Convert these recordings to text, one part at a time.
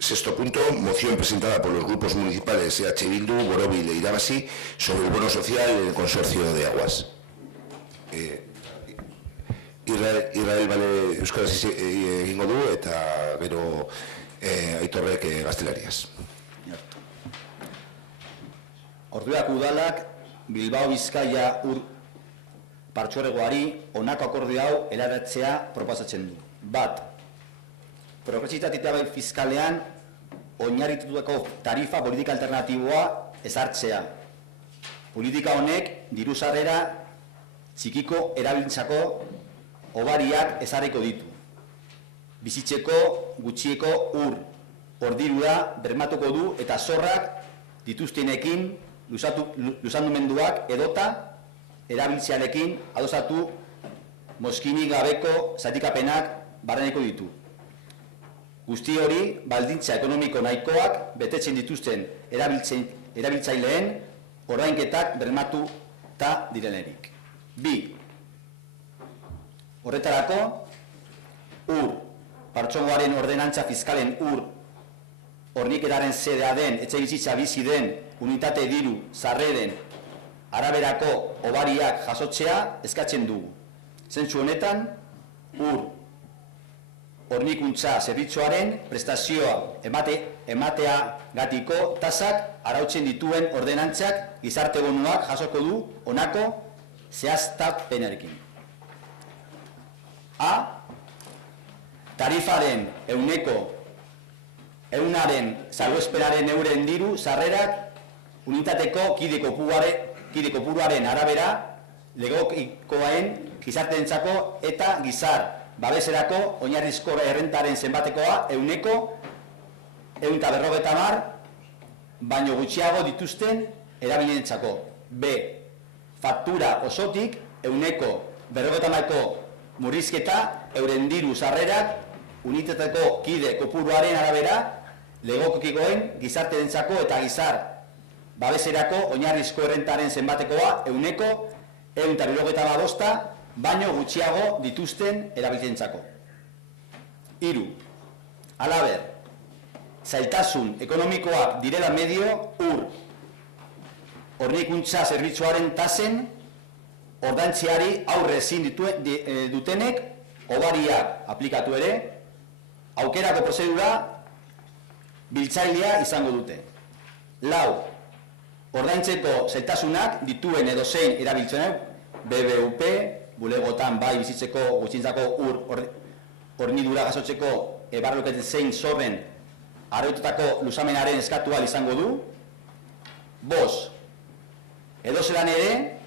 Sexto punto, moción presentada por los grupos municipales EH Bildu, Borobil e Irabasi sobre el bono social en el consorcio de aguas. Israel bale euskaraz egingo du eta gero Aitorrek gaztelariaz. Orduak udalak Bilbao Bizkaia ur partzuergoari honako akordio hau helaratzea proposatzen du. Bat, progresitatea fiskalean oinarritutako tarifa politika alternatiboa ezartzea. Politika honek diru sarrera txikiko erabiltzako hobariak ezarriko ditu. Bizitzeko gutxieko ur hordirua bermatuko du eta zorrak dituztenekin luzandumenduak edota erabiltzearekin adosatu mozkinik gabeko zatikapenak barreneko ditu. Guzti hori baldintza ekonomiko nahikoak betetzen dituzten erabiltzaileen ordainketak bermatuta direnerik. 2. Horretarako, ur partzuergoaren ordenantza fiskalen ur horniketaren xedea den etxebizitza bizi den unitate diru sarreren araberako hobariak jasotzea eskatzen dugu. Zentzu honetan, ur hornikuntza zerbitzuaren prestazioa emateagatiko tasak arautzen dituen ordenantzak gizarte bonuak jasoko du honako zehaztapenarekin. A. Tarifaren ehunaren salbuespenaren euren diru sarrerak unitateko kide kopuruaren arabera legokikoen gizarteentzako eta gizar babeserako oinarrizko errentaren zenbatekoa ehuneko 150 baino gutxiago dituzten erabilentzako. B. Faktura osotik ehuneko 50ko murrizketa euren diru sarrerak unitateko kide kopuruaren arabera legokikoen gizarteentzako eta gizar babeserako oinarrizko errentaren zenbatekoa ehuneko 175 baino gutxiago dituzten erabiltzentzako. 3. Halaber, zailtasun ekonomikoak direla medio ur hornikuntza zerbitzuaren tasen ordantziari aurre ezin dutenek hobariak aplikatu ere, aukerako prozedura biltzailea izango dute. 4. Ordaintzeko zailtasunak dituen edozein erabiltzenak BBUP, bulegotan bai bizitzeko gutxientzako ur hornidura jasotzeko ebarloketen zein zorren araututako luzamenaren eskatual izango du. 5. Edozelan ere,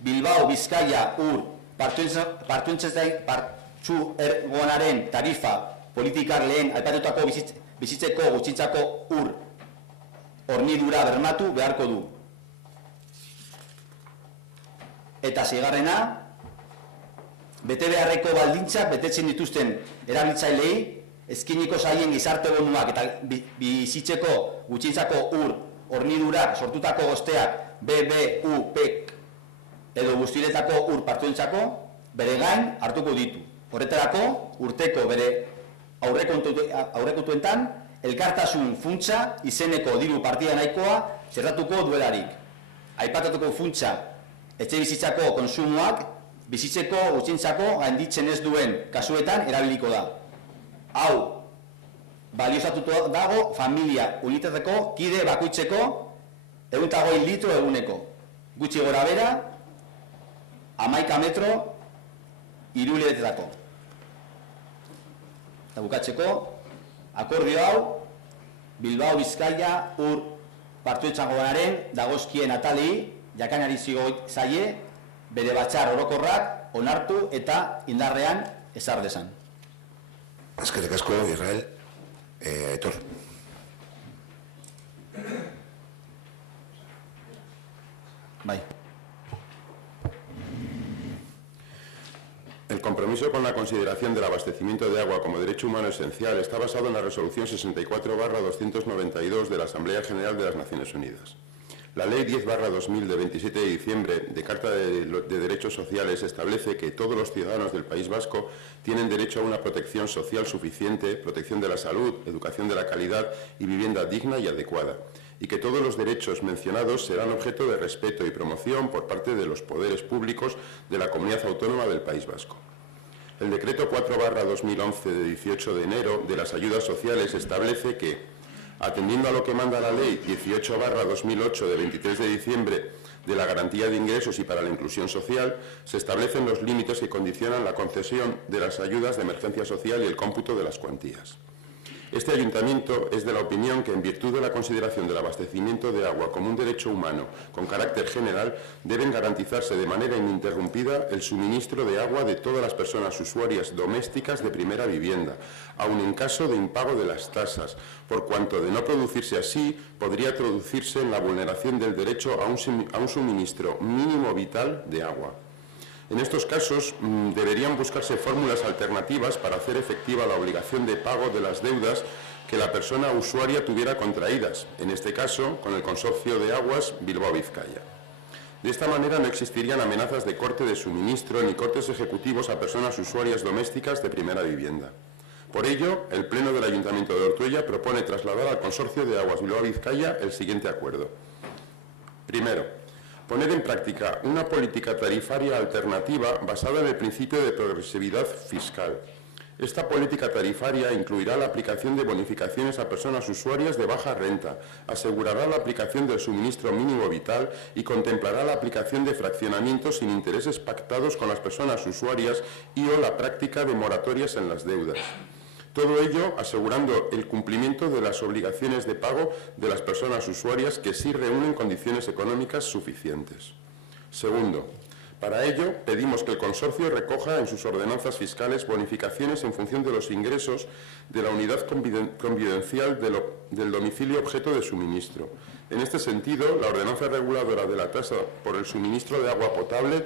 Bilbao Bizkaia ur partzuergoaren tarifa politikar lehen aipatutako bizitzeko gutxientzako ur hornidura bermatu beharko du. Eta 6. Bete beharreko baldintzak betetzen dituzten erabiltzailei eskiniko zaien gizarte bonuak eta bizitzeko gutxientzako ur hornidurak sortutako gosteak BBUP edo guztiretako ur partzuentzako bere gain hartuko ditu. Horretarako, urteko bere aurrekontuetan elkartasun funtsa izeneko diru partida nahikoa zerratuko duelarik. Aipatatuko funtsa etxe bizitzako konsumoak bizitzeko gutxientzako gainditzen ez duen kasuetan erabiliko da. Hau, baliozatuta dago familia unitateko kide bakoitzeko 120 litro eguneko. Gutxi gora bera, 11 metro iruletetako. Eta bukatzeko, akordio hau, Bilbao Bizkaia ur partzuergoaren dagozkien atali jakanari zaie bere batzar orokorrak onartu eta indarrean ezar dezan. Eskerrik asko, Israel. Aitor. Bai. El compromiso con la consideración del abastecimiento de agua como derecho humano esencial está basado en la Resolución 64/292 de la Asamblea General de las Naciones Unidas. La Ley 10/2000 de 27 de diciembre de Carta de Derechos Sociales establece que todos los ciudadanos del País Vasco tienen derecho a una protección social suficiente, protección de la salud, educación de la calidad y vivienda digna y adecuada, y que todos los derechos mencionados serán objeto de respeto y promoción por parte de los poderes públicos de la Comunidad Autónoma del País Vasco. El Decreto 4/2011 de 18 de enero de las ayudas sociales establece que, atendiendo a lo que manda la Ley 18/2008 de 23 de diciembre de la Garantía de Ingresos y para la Inclusión Social, se establecen los límites que condicionan la concesión de las ayudas de emergencia social y el cómputo de las cuantías. Este Ayuntamiento es de la opinión que, en virtud de la consideración del abastecimiento de agua como un derecho humano con carácter general, deben garantizarse de manera ininterrumpida el suministro de agua de todas las personas usuarias domésticas de primera vivienda, aun en caso de impago de las tasas, por cuanto, de no producirse así, podría traducirse en la vulneración del derecho a un suministro mínimo vital de agua. En estos casos, deberían buscarse fórmulas alternativas para hacer efectiva la obligación de pago de las deudas que la persona usuaria tuviera contraídas, en este caso, con el Consorcio de Aguas Bilbao-Vizcaya. De esta manera no existirían amenazas de corte de suministro ni cortes ejecutivos a personas usuarias domésticas de primera vivienda. Por ello, el Pleno del Ayuntamiento de Ortuella propone trasladar al Consorcio de Aguas Bilbao-Vizcaya el siguiente acuerdo. Primero, poner en práctica una política tarifaria alternativa basada en el principio de progresividad fiscal. Esta política tarifaria incluirá la aplicación de bonificaciones a personas usuarias de baja renta, asegurará la aplicación del suministro mínimo vital y contemplará la aplicación de fraccionamientos sin intereses pactados con las personas usuarias y o la práctica de moratorias en las deudas. Todo ello asegurando el cumplimiento de las obligaciones de pago de las personas usuarias que sí reúnen condiciones económicas suficientes. Segundo, para ello pedimos que el consorcio recoja en sus ordenanzas fiscales bonificaciones en función de los ingresos de la unidad convivencial del domicilio objeto de suministro. En este sentido, la ordenanza reguladora de la tasa por el suministro de agua potable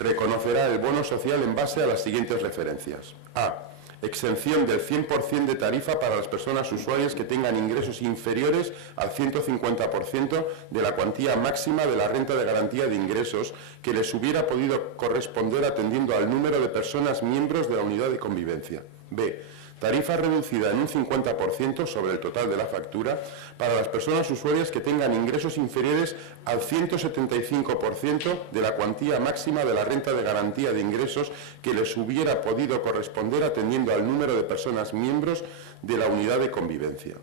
reconocerá el bono social en base a las siguientes referencias. A. Exención del 100% de tarifa para las personas usuarias que tengan ingresos inferiores al 150% de la cuantía máxima de la renta de garantía de ingresos que les hubiera podido corresponder atendiendo al número de personas miembros de la unidad de convivencia. B. Tarifa reducida en un 50% sobre el total de la factura para las personas usuarias que tengan ingresos inferiores al 175% de la cuantía máxima de la renta de garantía de ingresos que les hubiera podido corresponder atendiendo al número de personas miembros de la unidad de convivencia.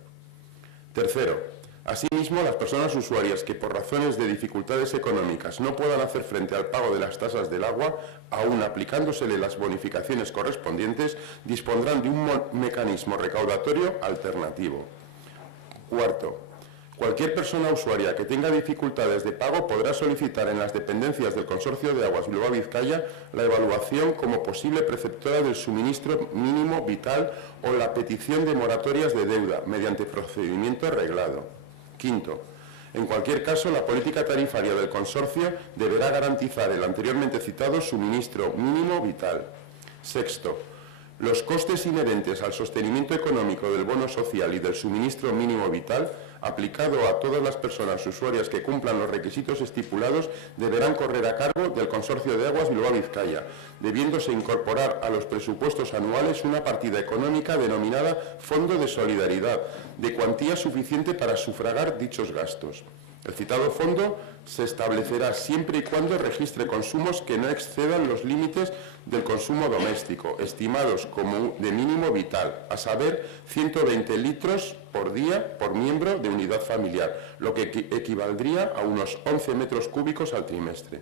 Tercero, asimismo, las personas usuarias que por razones de dificultades económicas no puedan hacer frente al pago de las tasas del agua, aún aplicándosele las bonificaciones correspondientes, dispondrán de un mecanismo recaudatorio alternativo. Cuarto, cualquier persona usuaria que tenga dificultades de pago podrá solicitar en las dependencias del Consorcio de Aguas Bilbao-Vizcaya la evaluación como posible preceptora del suministro mínimo vital o la petición de moratorias de deuda mediante procedimiento reglado. Quinto, en cualquier caso, la política tarifaria del consorcio deberá garantizar el anteriormente citado suministro mínimo vital. Sexto, los costes inherentes al sostenimiento económico del bono social y del suministro mínimo vital, aplicado a todas las personas usuarias que cumplan los requisitos estipulados, deberán correr a cargo del Consorcio de Aguas Bilbao-Vizcaya, debiéndose incorporar a los presupuestos anuales una partida económica denominada Fondo de Solidaridad, de cuantía suficiente para sufragar dichos gastos. El citado fondo se establecerá siempre y cuando registre consumos que no excedan los límites del consumo doméstico, estimados como de mínimo vital, a saber 120 litros por día por miembro de unidad familiar, lo que equivaldría a unos 11 metros cúbicos al trimestre.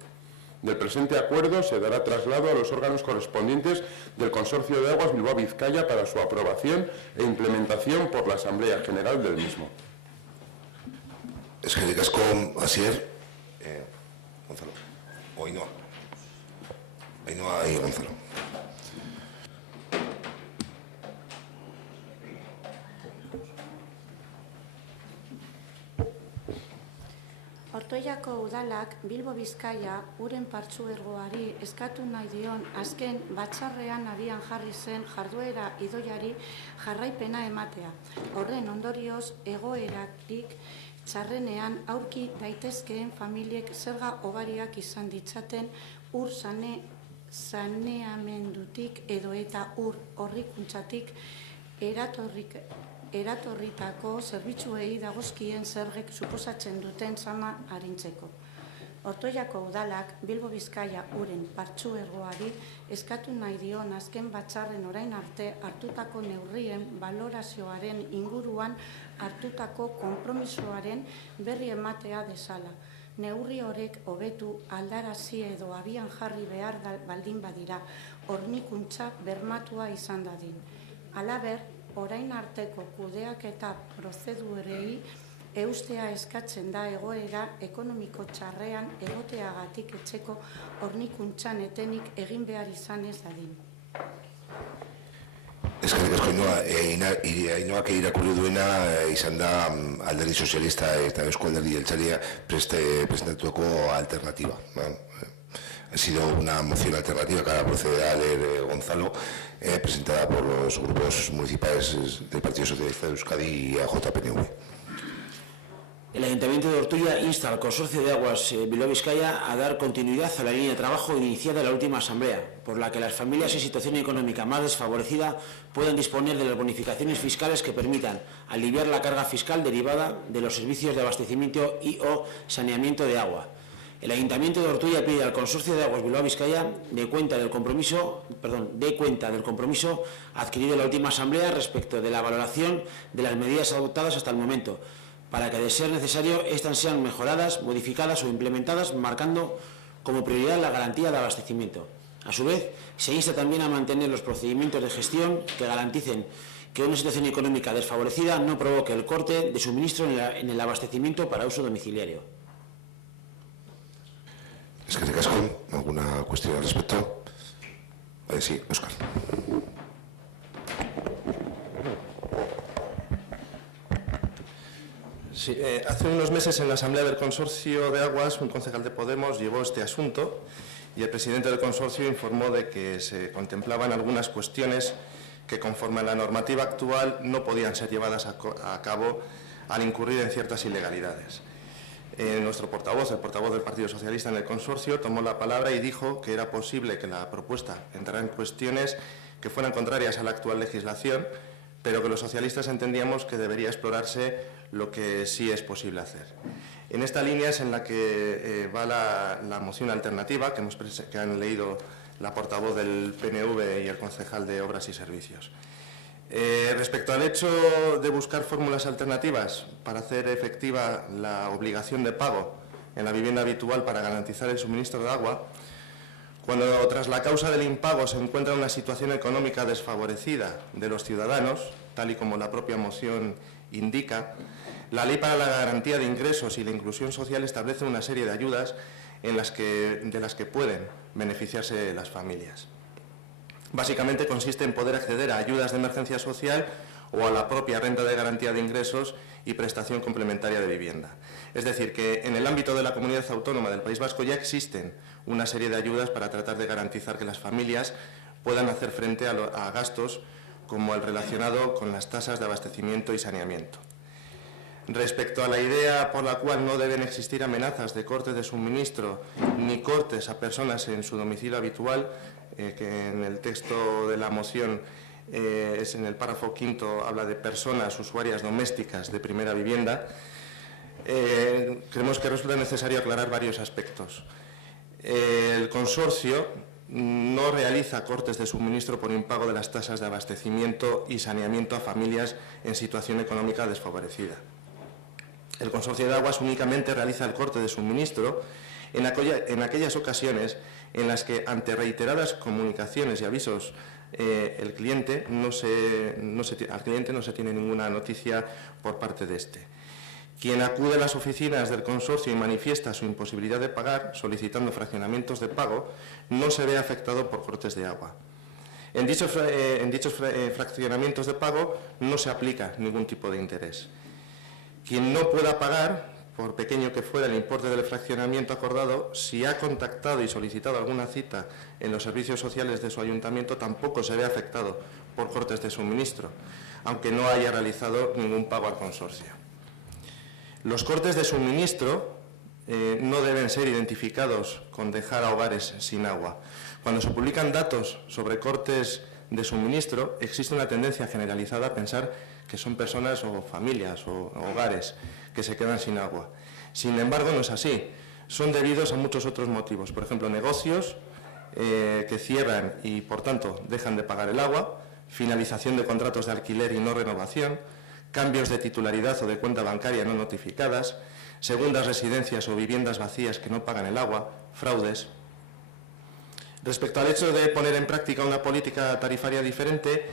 Del presente acuerdo se dará traslado a los órganos correspondientes del Consorcio de Aguas Bilbao-Vizcaya para su aprobación e implementación por la Asamblea General del mismo. Eskerrik asko, Asier. Gonzalo. O Ainhoa. Ainhoa y Gonzalo. Ortuellako udalak Bilbo Bizkaia uren partzuergoari eskatu nahi dion azken batzarrean abian jarri zen jarduera idoiari jarraipena ematea. Horren ondorioz egoerarik txarrenean aurki daitezkeen familiek zerga hobariak izan ditzaten ur saneamendutik edo eta ur horrikuntzatik eratorritako zerbitzuei dagozkien zergek suposatzen duten zama arintzeko. Ortuellako udalak Bilbo Bizkaia uren partzuergoari eskatu nahi dion azken batzarren orain arte hartutako neurrien balorazioaren inguruan hartutako konpromisoaren berri ematea dezala. Neurri horrek hobetu aldarazi edo abian jarri behar baldin badira, hornikuntza bermatua izan dadin. Halaber, orain arteko kudeaketa prozedurei eustea eskatzen da egoera ekonomiko txarrean egoteagatik etxeko hornikuntzan etenik egin behar izan ez dadin. Eskerrik asko Ainhoak irakurri duena izan da Alderdi Sozialista eta Eusko Alderdi Jeltzalea presentatuko alternativa. Ha sido una moción alternativa que ahora procederá a leer Gonzalo, presentada por los grupos municipales del Partido Socialista de Euskadi y AJPNV. El Ayuntamiento de Ortuella insta al Consorcio de Aguas Bilbao Vizcaya a dar continuidad a la línea de trabajo iniciada en la última asamblea, por la que las familias en situación económica más desfavorecida puedan disponer de las bonificaciones fiscales que permitan aliviar la carga fiscal derivada de los servicios de abastecimiento y o saneamiento de agua. El Ayuntamiento de Ortuella pide al Consorcio de Aguas Bilbao Vizcaya dé cuenta del compromiso adquirido en la última asamblea respecto de la valoración de las medidas adoptadas hasta el momento, para que, de ser necesario, estas sean mejoradas, modificadas o implementadas, marcando como prioridad la garantía de abastecimiento. A su vez, se insta también a mantener los procedimientos de gestión que garanticen que una situación económica desfavorecida no provoque el corte de suministro en el abastecimiento para uso domiciliario. Eskerrik asko, ¿alguna cuestión al respecto? Sí, Óscar. Sí, hace unos meses en la Asamblea del Consorcio de Aguas, un concejal de Podemos llevó este asunto y el presidente del consorcio informó de que se contemplaban algunas cuestiones que, conforme a la normativa actual, no podían ser llevadas a cabo al incurrir en ciertas ilegalidades. Nuestro portavoz, el portavoz del Partido Socialista en el consorcio, tomó la palabra y dijo que era posible que la propuesta entrara en cuestiones que fueran contrarias a la actual legislación, pero que los socialistas entendíamos que debería explorarse lo que sí es posible hacer. En esta línea es en la que va la moción alternativa que han leído la portavoz del PNV y el concejal de Obras y Servicios. Respecto al hecho de buscar fórmulas alternativas para hacer efectiva la obligación de pago en la vivienda habitual para garantizar el suministro de agua, cuando tras la causa del impago se encuentra una situación económica desfavorecida de los ciudadanos, tal y como la propia moción indica, la Ley para la Garantía de Ingresos y la Inclusión Social establece una serie de ayudas de las que pueden beneficiarse las familias. Básicamente consiste en poder acceder a ayudas de emergencia social o a la propia renta de garantía de ingresos y prestación complementaria de vivienda. Es decir, que en el ámbito de la comunidad autónoma del País Vasco ya existen una serie de ayudas para tratar de garantizar que las familias puedan hacer frente a gastos como el relacionado con las tasas de abastecimiento y saneamiento. Respecto a la idea por la cual no deben existir amenazas de cortes de suministro ni cortes a personas en su domicilio habitual, que en el texto de la moción es en el párrafo quinto, habla de personas usuarias domésticas de primera vivienda, creemos que resulta necesario aclarar varios aspectos. El consorcio no realiza cortes de suministro por impago de las tasas de abastecimiento y saneamiento a familias en situación económica desfavorecida. El Consorcio de Aguas únicamente realiza el corte de suministro en aquellas ocasiones en las que, ante reiteradas comunicaciones y avisos, al cliente no se tiene ninguna noticia por parte de este. Quien acude a las oficinas del consorcio y manifiesta su imposibilidad de pagar, solicitando fraccionamientos de pago, no se ve afectado por cortes de agua. En dichos fraccionamientos de pago no se aplica ningún tipo de interés. Quien no pueda pagar, por pequeño que fuera el importe del fraccionamiento acordado, si ha contactado y solicitado alguna cita en los servicios sociales de su ayuntamiento, tampoco se ve afectado por cortes de suministro, aunque no haya realizado ningún pago al consorcio. Los cortes de suministro no deben ser identificados con dejar a hogares sin agua. Cuando se publican datos sobre cortes de suministro, existe una tendencia generalizada a pensar que son personas o familias o hogares que se quedan sin agua. Sin embargo, no es así. Son debidos a muchos otros motivos. Por ejemplo, negocios que cierran y, por tanto, dejan de pagar el agua, finalización de contratos de alquiler y no renovación, cambios de titularidad o de cuenta bancaria no notificadas, segundas residencias o viviendas vacías que no pagan el agua, fraudes. Respecto al hecho de poner en práctica una política tarifaria diferente,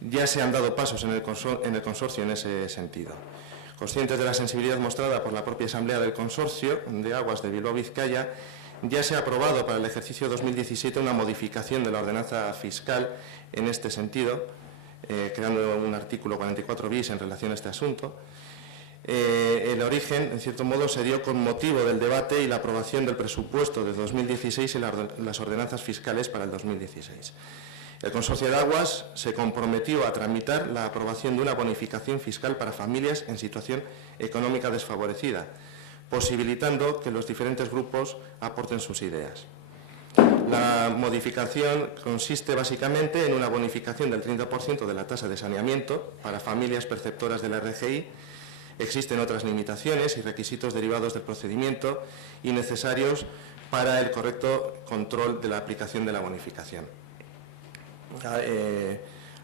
ya se han dado pasos en el consorcio en ese sentido. Conscientes de la sensibilidad mostrada por la propia Asamblea del Consorcio de Aguas de Bilbao-Vizcaya, ya se ha aprobado para el ejercicio 2017 una modificación de la ordenanza fiscal en este sentido, creando un artículo 44 bis en relación a este asunto. El origen, en cierto modo, se dio con motivo del debate y la aprobación del presupuesto de 2016 y las ordenanzas fiscales para el 2016. El Consorcio de Aguas se comprometió a tramitar la aprobación de una bonificación fiscal para familias en situación económica desfavorecida, posibilitando que los diferentes grupos aporten sus ideas. La modificación consiste básicamente en una bonificación del 30% de la tasa de saneamiento para familias perceptoras de la RGI. Existen otras limitaciones y requisitos derivados del procedimiento y necesarios para el correcto control de la aplicación de la bonificación.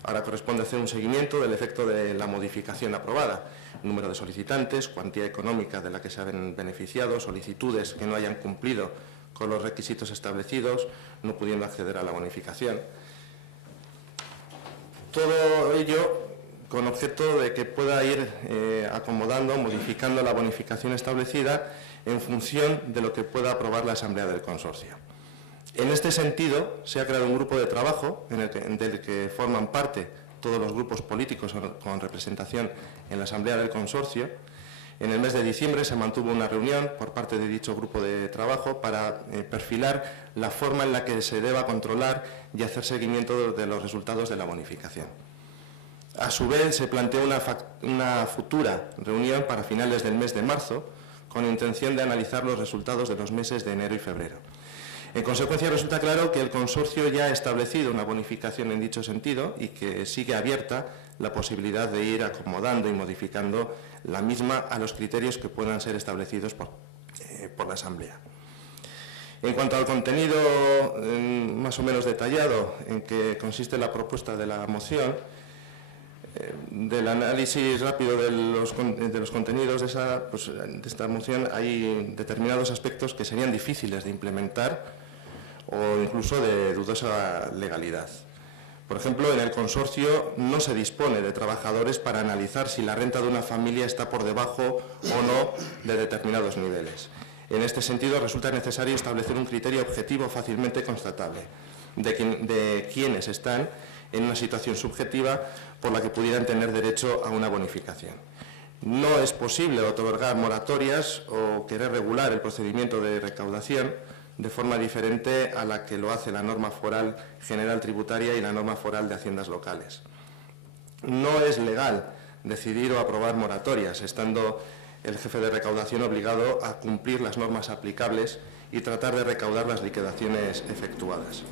Ahora corresponde hacer un seguimiento del efecto de la modificación aprobada, número de solicitantes, cuantía económica de la que se han beneficiado, solicitudes que no hayan cumplido con los requisitos establecidos, no pudiendo acceder a la bonificación. Todo ello con objeto de que pueda ir acomodando, modificando la bonificación establecida en función de lo que pueda aprobar la Asamblea del Consorcio. En este sentido, se ha creado un grupo de trabajo del que forman parte todos los grupos políticos con representación en la Asamblea del Consorcio. En el mes de diciembre se mantuvo una reunión por parte de dicho grupo de trabajo para perfilar la forma en la que se deba controlar y hacer seguimiento de los resultados de la bonificación. A su vez, se planteó una futura reunión para finales del mes de marzo, con intención de analizar los resultados de los meses de enero y febrero. En consecuencia, resulta claro que el consorcio ya ha establecido una bonificación en dicho sentido y que sigue abierta la posibilidad de ir acomodando y modificando la misma a los criterios que puedan ser establecidos por la Asamblea. En cuanto al contenido más o menos detallado en que consiste la propuesta de la moción, del análisis rápido de los contenidos de esta moción, hay determinados aspectos que serían difíciles de implementar o incluso de dudosa legalidad. Por ejemplo, en el consorcio no se dispone de trabajadores para analizar si la renta de una familia está por debajo o no de determinados niveles. En este sentido, resulta necesario establecer un criterio objetivo fácilmente constatable de quienes están en una situación subjetiva por la que pudieran tener derecho a una bonificación. No es posible otorgar moratorias o querer regular el procedimiento de recaudación de forma diferente a la que lo hace la norma foral general tributaria y la norma foral de haciendas locales. No es legal decidir o aprobar moratorias, estando el jefe de recaudación obligado a cumplir las normas aplicables y tratar de recaudar las liquidaciones efectuadas.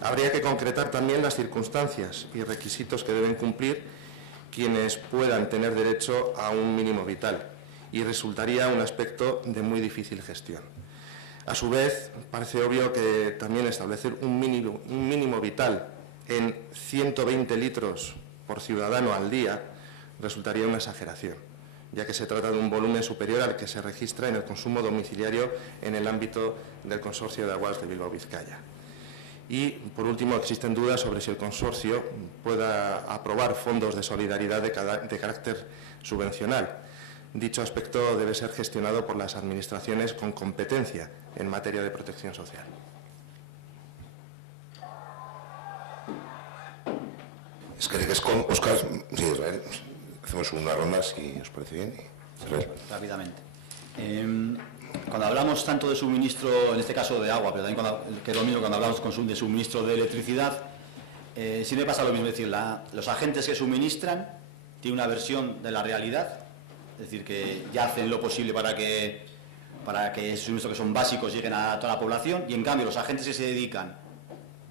Habría que concretar también las circunstancias y requisitos que deben cumplir quienes puedan tener derecho a un mínimo vital, y resultaría un aspecto de muy difícil gestión. A su vez, parece obvio que también establecer un mínimo vital en 120 litros por ciudadano al día resultaría una exageración, ya que se trata de un volumen superior al que se registra en el consumo domiciliario en el ámbito del Consorcio de Aguas de Bilbao-Vizcaya. Y, por último, existen dudas sobre si el consorcio pueda aprobar fondos de solidaridad de carácter subvencional. Dicho aspecto debe ser gestionado por las administraciones con competencia en materia de protección social. Es que con Óscar, sí, Israel, hacemos una ronda si os parece bien. Israel. Rápidamente. Cuando hablamos tanto de suministro, en este caso de agua, pero también que es lo mismo cuando hablamos de suministro de electricidad, siempre pasa lo mismo, es decir, los agentes que suministran tienen una versión de la realidad es decir, que ya hacen lo posible para que esos suministros que son básicos lleguen a toda la población, y en cambio los agentes que se dedican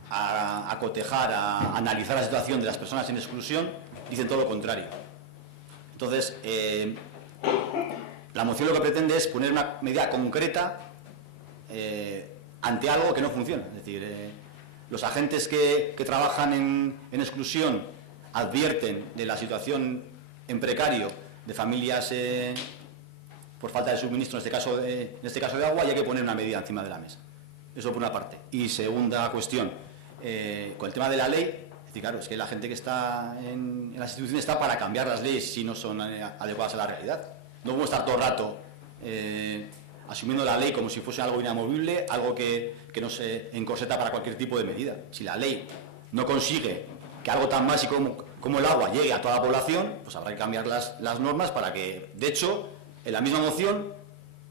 a cotejar, a analizar la situación de las personas en exclusión, dicen todo lo contrario. Entonces, la moción lo que pretende es poner una medida concreta ante algo que no funciona. Es decir, los agentes que trabajan en exclusión advierten de la situación en precario de familias por falta de suministro, en este caso de agua, y hay que poner una medida encima de la mesa. Eso por una parte. Y segunda cuestión, con el tema de la ley, es decir, claro, es que la gente que está en las instituciones está para cambiar las leyes si no son adecuadas a la realidad. No podemos estar todo el rato asumiendo la ley como si fuese algo inamovible, algo que no se encorseta para cualquier tipo de medida. Si la ley no consigue que algo tan básico como el agua llegue a toda la población, pues habrá que cambiar las normas para que, de hecho, en la misma moción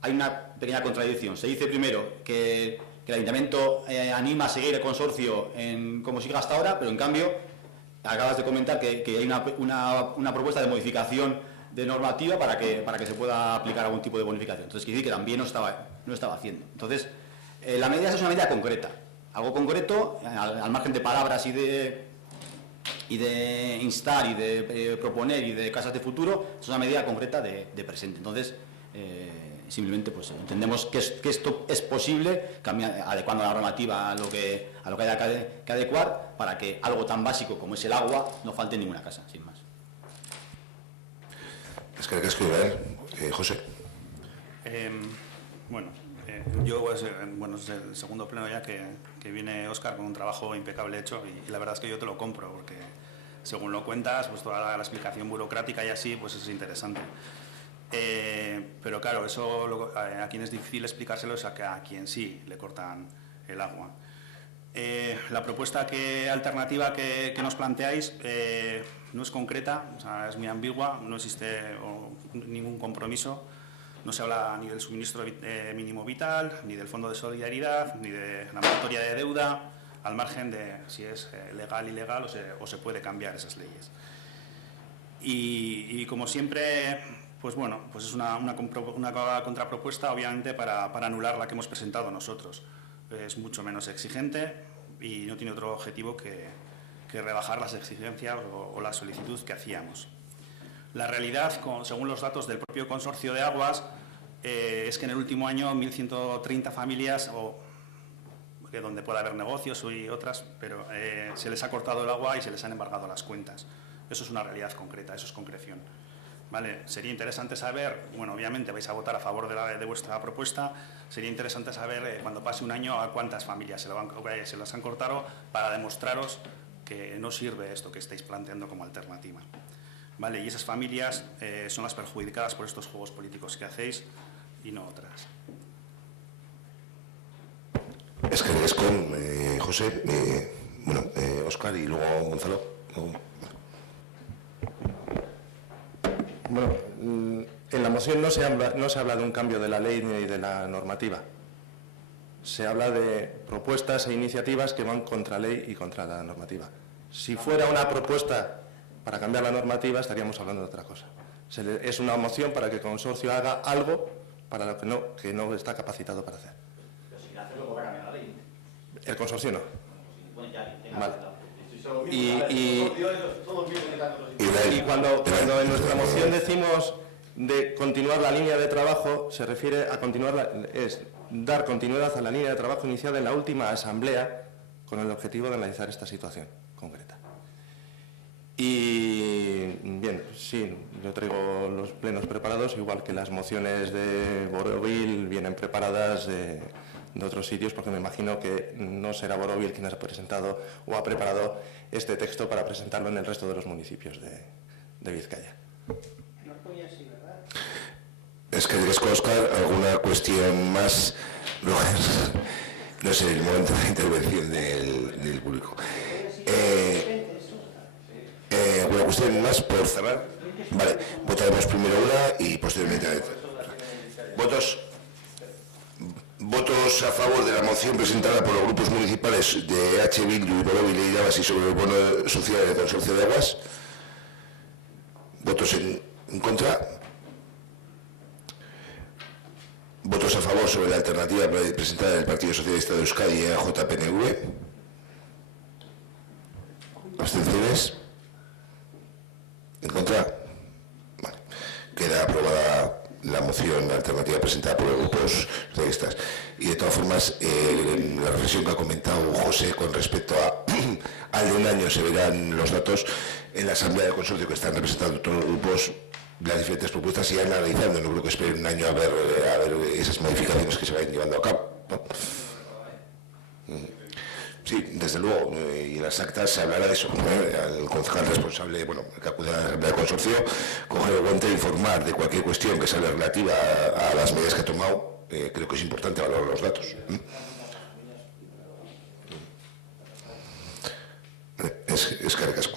hay una pequeña contradicción. Se dice primero que el Ayuntamiento anima a seguir el consorcio como sigue hasta ahora, pero en cambio acabas de comentar que hay una propuesta de modificación de normativa para que se pueda aplicar algún tipo de bonificación. Entonces, quiere decir que también no estaba haciendo. Entonces, la medida es una medida concreta, algo concreto, al margen de palabras y de instar y de proponer y de casas de futuro, es una medida concreta de presente. Entonces, simplemente pues entendemos que esto es posible, adecuando la normativa a lo que haya que adecuar, para que algo tan básico como es el agua no falte en ninguna casa, sin más. Es que escribir, José. Yo pues, es el segundo pleno ya que viene Óscar con un trabajo impecable hecho, y la verdad es que yo te lo compro, porque según lo cuentas, pues toda la explicación burocrática y así, pues es interesante. Pero claro, eso a quien es difícil explicárselo es a quien sí le cortan el agua. La propuesta alternativa que nos planteáis no es concreta, o sea, es muy ambigua, no existe ningún compromiso, no se habla ni del suministro mínimo vital, ni del fondo de solidaridad, ni de la moratoria de deuda, al margen de si es legal, ilegal o se puede cambiar esas leyes. Y como siempre, pues bueno, pues es una contrapropuesta, obviamente, para anular la que hemos presentado nosotros. Es mucho menos exigente y no tiene otro objetivo que rebajar las exigencias o la solicitud que hacíamos. La realidad, según los datos del propio Consorcio de Aguas, es que en el último año 1.130 familias, donde puede haber negocios y otras, pero se les ha cortado el agua y se les han embargado las cuentas. Eso es una realidad concreta, eso es concreción. ¿Vale? Sería interesante saber, bueno, obviamente vais a votar a favor de vuestra propuesta, sería interesante saber cuando pase un año a cuántas familias se las han cortado, para demostraros que no sirve esto que estáis planteando como alternativa. ¿Vale? Y esas familias son las perjudicadas por estos juegos políticos que hacéis y no otras. Es que es con José, Óscar y luego Gonzalo. Bueno, en la moción no se habla de un cambio de la ley ni de la normativa. Se habla de propuestas e iniciativas que van contra la ley y contra la normativa. Si fuera una propuesta para cambiar la normativa, estaríamos hablando de otra cosa. Es una moción para que el consorcio haga algo para lo que no está capacitado para hacer. Pero si quiere hacerlo, va a cambiar la ley. El consorcio no. Bueno, ya, Vale. Y cuando en nuestra moción decimos de continuar la línea de trabajo, se refiere a dar continuidad a la línea de trabajo iniciada en la última asamblea con el objetivo de analizar esta situación concreta. Y bien, sí, yo traigo los plenos preparados, igual que las mociones de Borovil vienen preparadas de otros sitios, porque me imagino que no será Borovil quien ha presentado o ha preparado este texto para presentarlo en el resto de los municipios de Vizcaya. Es que dices, Óscar, alguna cuestión más. No sé, el momento de intervención del público. ¿Alguna cuestión más por cerrar? Vale, votaremos primero una y posteriormente a otra. Votos a favor de la moción presentada por los grupos municipales de H. Bildu y Borovil y Irabazi sobre el bono social del Consorcio de Aguas. ¿Votos en contra? ¿Votos a favor sobre la alternativa presentada del Partido Socialista de Euskadi y AJPNV? ¿Abstenciones? ¿En contra? Vale. Queda aprobada la moción alternativa presentada por los grupos socialistas. Y de todas formas, la reflexión que ha comentado José con respecto al de un año, se verán los datos en la Asamblea de Consorcio que están representando todos los grupos, las diferentes propuestas, y analizando. No creo que esperen un año a ver esas modificaciones que se vayan llevando a cabo, ¿no? Sí, desde luego, y en las actas se hablará de eso, ¿no? El concejal responsable, bueno, que acude a la Asamblea de Consorcio, coger el guante e informar de cualquier cuestión que sea relativa a las medidas que ha tomado. Creo que es importante valorar los datos. Es que recasco.